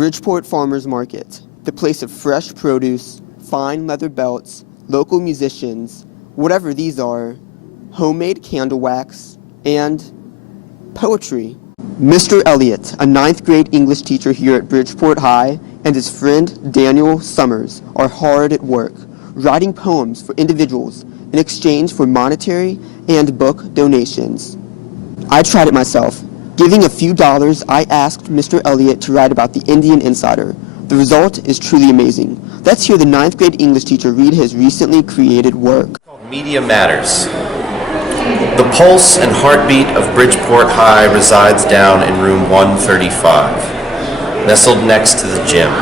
Bridgeport Farmers Market, the place of fresh produce, fine leather belts, local musicians, whatever these are, homemade candle wax, and poetry. Mr. Elliot, a 9th grade English teacher here at Bridgeport High, and his friend Daniel Summers are hard at work, writing poems for individuals in exchange for monetary and book donations. I tried it myself. Giving a few dollars, I asked Mr. Elliot to write about the Indian Insider. The result is truly amazing. Let's hear the 9th grade English teacher read his recently created work. Media Matters. The pulse and heartbeat of Bridgeport High resides down in room 135, nestled next to the gym.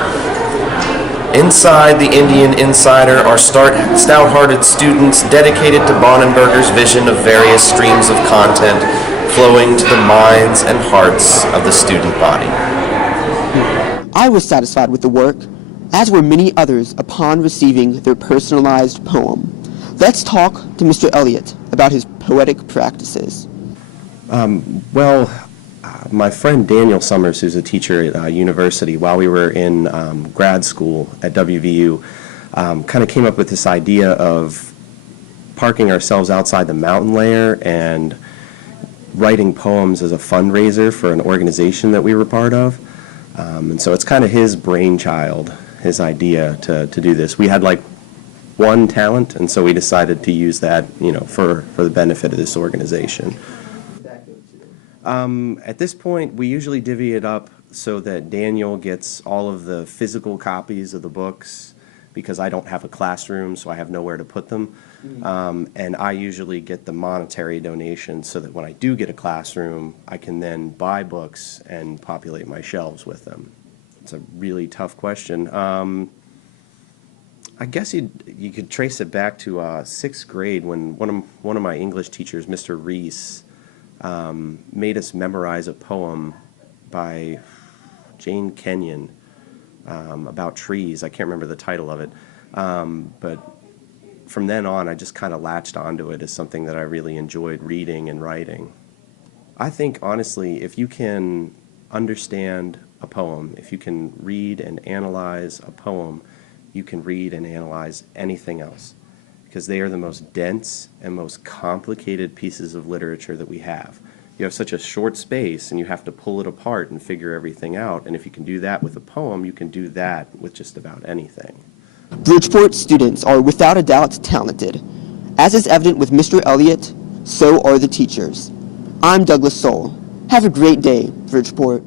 Inside the Indian Insider are stout-hearted students dedicated to Bonenberger's vision of various streams of content flowing to the minds and hearts of the student body. I was satisfied with the work, as were many others upon receiving their personalized poem. Let's talk to Mr. Elliot about his poetic practices. My friend Daniel Summers, who's a teacher at university, while we were in grad school at WVU, kind of came up with this idea of parking ourselves outside the mountain layer and writing poems as a fundraiser for an organization that we were part of. And so it's kind of his brainchild, his idea to do this. We had like one talent, and so we decided to use that, for the benefit of this organization. At this point, we usually divvy it up so that Daniel gets all of the physical copies of the books, because I don't have a classroom, so I have nowhere to put them. And I usually get the monetary donation so that when I do get a classroom, I can then buy books and populate my shelves with them. It's a really tough question. I guess you could trace it back to 6th grade when one of my English teachers, Mr. Reese, made us memorize a poem by Jane Kenyon about trees. I can't remember the title of it, but from then on I just kind of latched onto it as something that I really enjoyed reading and writing. I think honestly, if you can understand a poem, if you can read and analyze a poem, you can read and analyze anything else, because they are the most dense and most complicated pieces of literature that we have. You have such a short space and you have to pull it apart and figure everything out, and if you can do that with a poem, you can do that with just about anything. Bridgeport students are without a doubt talented. As is evident with Mr. Elliot, so are the teachers. I'm Douglas Soul. Have a great day, Bridgeport.